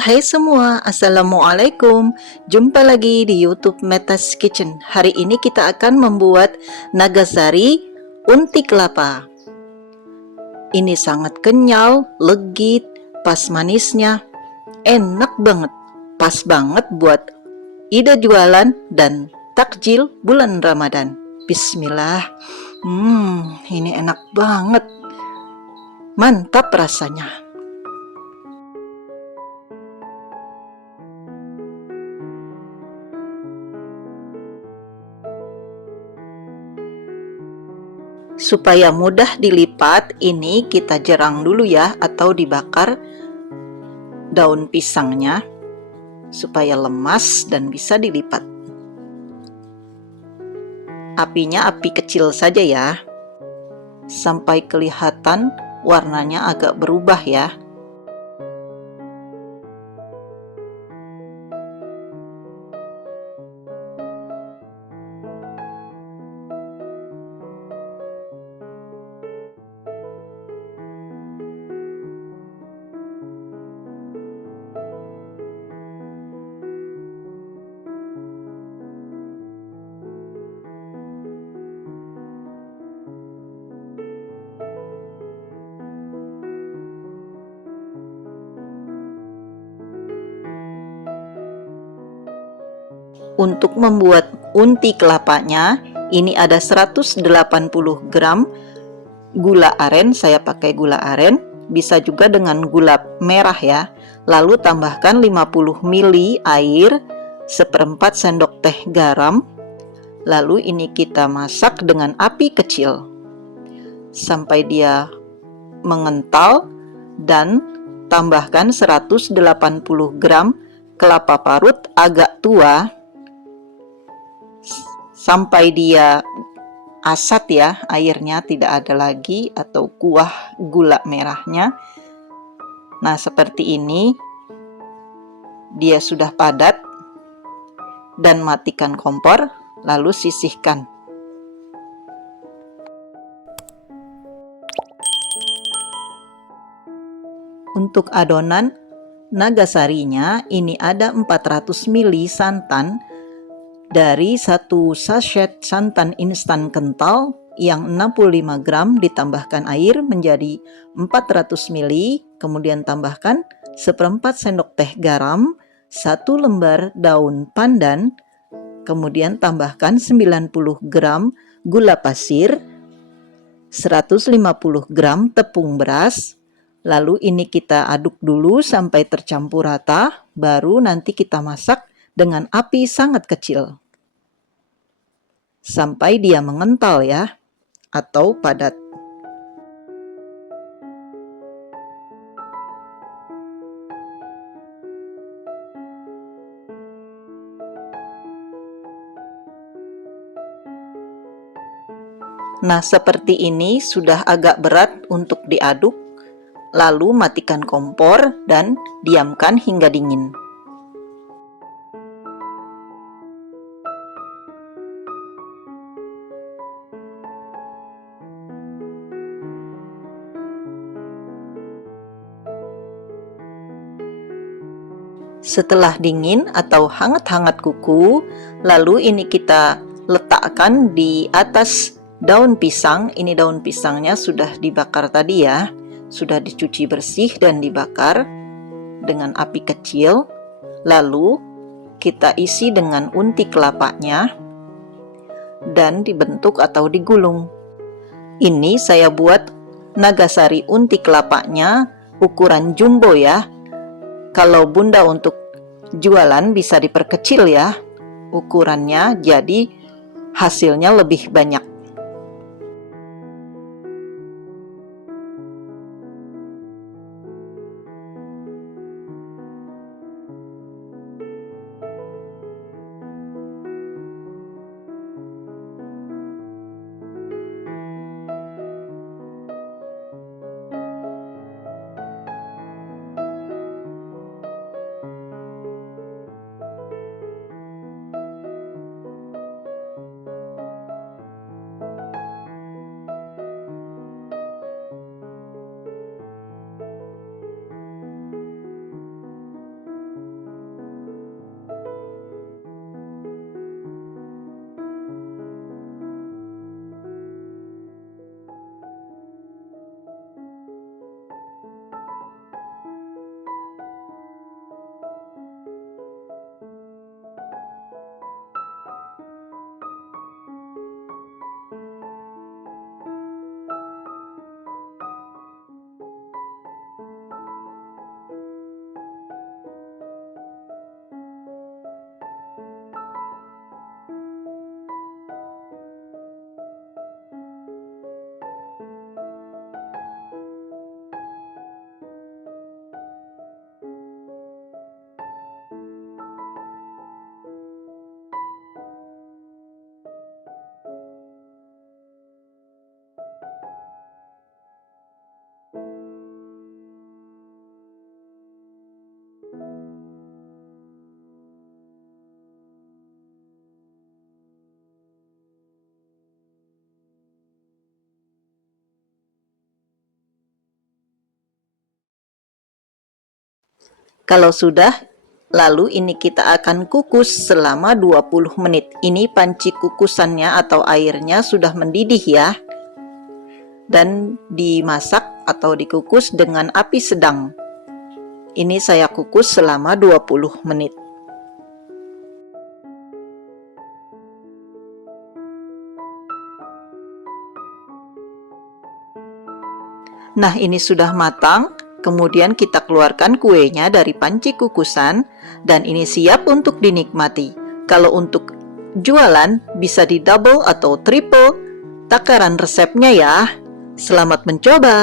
Hai semua, Assalamualaikum. Jumpa lagi di YouTube Metas Kitchen. Hari ini kita akan membuat nagasari unti kelapa. Ini sangat kenyal, legit, pas manisnya, enak banget. Pas banget buat ide jualan dan takjil bulan Ramadan. Bismillah. Ini enak banget. Mantap rasanya. Supaya mudah dilipat, ini kita jerang dulu ya, atau dibakar daun pisangnya supaya lemas dan bisa dilipat. Apinya api kecil saja ya, sampai kelihatan warnanya agak berubah ya. Untuk membuat unti kelapanya, ini ada 180 gram gula aren, saya pakai gula aren, bisa juga dengan gula merah ya. Lalu tambahkan 50 ml air, seperempat sendok teh garam. Lalu ini kita masak dengan api kecil sampai dia mengental, dan tambahkan 180 gram kelapa parut agak tua sampai dia asat ya, airnya tidak ada lagi atau kuah gula merahnya. Nah, seperti ini dia sudah padat, dan matikan kompor lalu sisihkan. Untuk adonan nagasarinya, ini ada 400 ml santan. Dari satu sachet santan instan kental yang 65 gram ditambahkan air menjadi 400 ml, kemudian tambahkan seperempat sendok teh garam, 1 lembar daun pandan, kemudian tambahkan 90 gram gula pasir, 150 gram tepung beras. Lalu ini kita aduk dulu sampai tercampur rata, baru nanti kita masak dengan api sangat kecil sampai dia mengental ya, atau padat. Nah, seperti ini sudah agak berat untuk diaduk. Lalu matikan kompor dan diamkan hingga dingin. Setelah dingin atau hangat-hangat kuku, lalu ini kita letakkan di atas daun pisang. Ini daun pisangnya sudah dibakar tadi ya, sudah dicuci bersih dan dibakar dengan api kecil. Lalu kita isi dengan unti kelapanya dan dibentuk atau digulung. Ini saya buat nagasari unti kelapanya ukuran jumbo ya. Kalau bunda untuk jualan bisa diperkecil ya ukurannya, jadi hasilnya lebih banyak. Kalau sudah, lalu ini kita akan kukus selama 20 menit. Ini panci kukusannya atau airnya sudah mendidih ya. Dan dimasak atau dikukus dengan api sedang. Ini saya kukus selama 20 menit. Nah, ini sudah matang. Kemudian kita keluarkan kuenya dari panci kukusan dan ini siap untuk dinikmati. Kalau untuk jualan bisa di double atau triple takaran resepnya ya. Selamat mencoba!